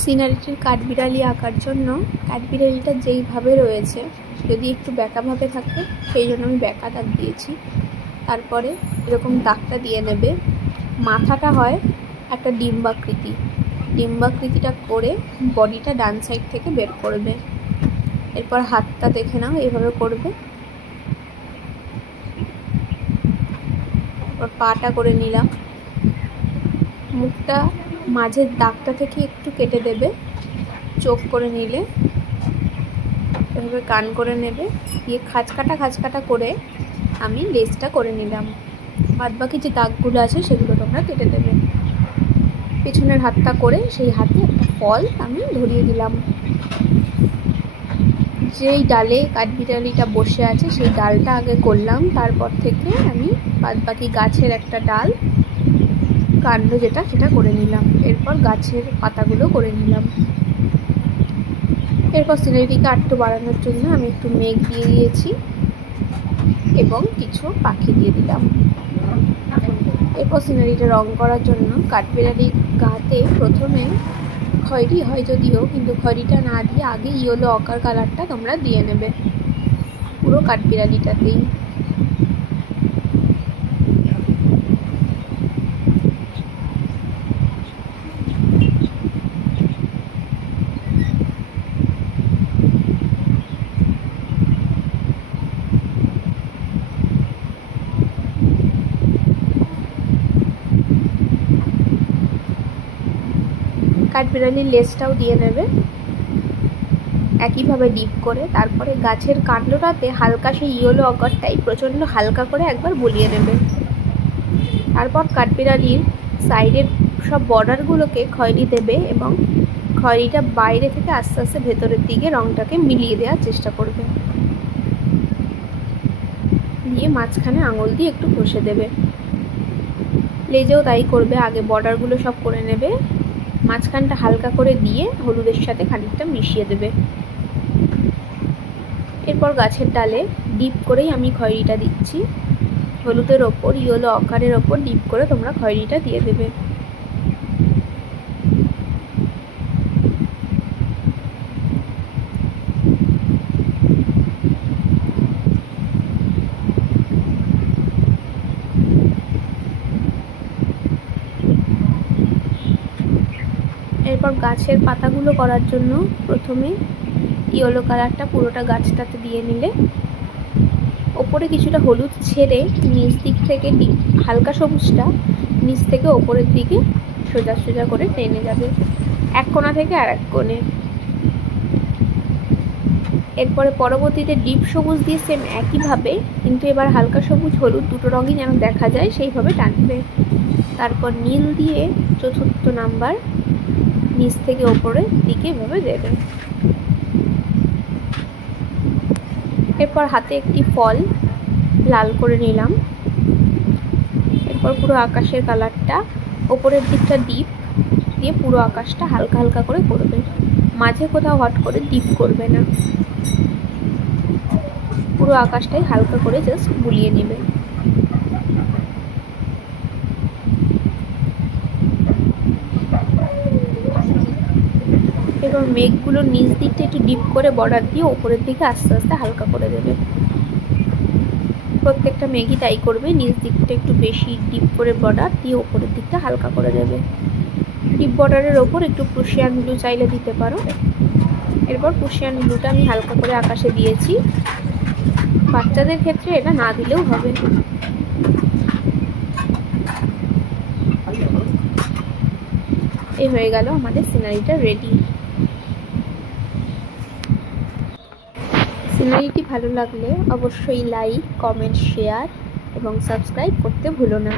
সিনারিটির কাঠবিড়ালি আঁকার জন্য কাঠবিড়ালিটা যেইভাবে রয়েছে যদি একটু বেঁকাভাবে থাকে সেই জন্য আমি বেঁকা দাগ দিয়েছি। তারপরে এরকম দাগটা দিয়ে নেবে। মাথাটা হয় একটা ডিম্বাকৃতিটা করে বডিটা ডান সাইড থেকে বের করবে। এরপর হাতটা দেখে নাও, এইভাবে করবে। এরপর পাটা করে নিলাম। মুখটা মাঝের দাগটা থেকে একটু কেটে দেবে। চোখ করে নিলে এভাবে কান করে নেবে, দিয়ে খাঁচকাটা করে আমি লেজটা করে নিলাম। বাদবাকি যে দাগগুলো আছে সেগুলো তোমরা কেটে দেবে। পেছনের হাতটা করে সেই হাতে একটা ফল আমি ধরিয়ে দিলাম। যেই ডালে কাঠবিড়ালিটা বসে আছে সেই ডালটা আগে করলাম, তারপর থেকে আমি বাদবাকি গাছের একটা ডাল কাণ্ড সেটা করে নিলাম। এরপর গাছের পাতাগুলো করে নিলাম। এরপর সিনারিটিকে আরেকটু বাড়ানোর জন্য আমি একটু মেঘ দিয়ে দিয়েছি এবং কিছু পাখি দিয়ে দিলাম। এরপর সিনারিটা রং করার জন্য কাঠবিড়ালির গাতে প্রথমে খয়েরি হয় যদিও, কিন্তু খয়েরিটা না দিয়ে আগে ইয়েলো অকার কালারটা তোমরা দিয়ে নেবে পুরো কাঠবিড়ালিটাতেই। কাঠবিড়ালির লেজটাও দিয়ে নেবে একইভাবে ডিপ করে। তারপরে গাছের কাণ্ডটাতে হালকা সেই ইয়েলো অকারটাই প্রচণ্ড হালকা করে একবার বুলিয়ে নেবে। তারপর কাঠবিড়ালির সাইডের সব বর্ডারগুলোকে খয়েরি দেবে এবং খয়েরিটা বাইরে থেকে আস্তে আস্তে ভেতরের দিকে রঙটাকে মিলিয়ে দেওয়ার চেষ্টা করবে। দিয়ে মাঝখানে আঙুল দিয়ে একটু ঘষে দেবে। লেজেও তাই করবে, আগে বর্ডারগুলো সব করে নেবে, মাঝখানটা হালকা করে দিয়ে হলুদের সাথে খানিকটা মিশিয়ে দেবে। এরপর গাছের ডালে ডিপ করেই আমি খয়েরিটা দিচ্ছি। হলুদের ওপর ইয়েলো অকারের ওপর ডিপ করে তোমরা খয়েরিটা দিয়ে দেবে। এরপর গাছের পাতাগুলো করার জন্য প্রথমে ইয়েলো কালারটা পুরোটা গাছটাতে দিয়ে নিলে ওপরে কিছুটা হলুদ ছেড়ে নিচ দিক থেকে হালকা সবুজটা নিচ থেকে ওপরের দিকে সোজা সোজা করে টেনে যাবে এক কোণা থেকে আর এক কোণে। এরপরে পরবর্তীতে ডিপ সবুজ দিয়ে সেম একইভাবে, কিন্তু এবার হালকা সবুজ হলুদ দুটো রঙই যেন দেখা যায় সেইভাবে টানবে। তারপর নীল দিয়ে চতুর্থ নাম্বার নিচ থেকে ওপরের দিকে এভাবে দেবে। এরপর হাতে একটি ফল লাল করে নিলাম। এরপর পুরো আকাশের কালারটা ওপরের দিকটা ডিপ দিয়ে পুরো আকাশটা হালকা হালকা করে করবে, মাঝে কোথাও হট করে ডিপ করবে না, পুরো আকাশটাই হালকা করে জাস্ট বুলিয়ে নেবে। এবার মেঘগুলো নিচ দিকটা একটু ডিপ করে বর্ডার দিয়ে ওপরের দিকে আস্তে আস্তে হালকা করে দেবে। প্রত্যেকটা মেঘই তাই করবে, নিচ দিকটা একটু বেশি ডিপ করে বর্ডার দিয়ে ওপরের দিকটা হালকা করে দেবে। ডিপ বর্ডারের ওপর একটু প্রুশিয়ান ব্লু চাইলে দিতে পারো। এরপর প্রুশিয়ান ব্লুটা আমি হালকা করে আকাশে দিয়েছি, বাচ্চাদের ক্ষেত্রে এটা না দিলেও হবে। এই হয়ে গেল আমাদের সিনারিটা রেডি। সিনারিটি ভালো লাগলে অবশ্যই লাইক, কমেন্ট, শেয়ার এবং সাবস্ক্রাইব করতে ভুলো না।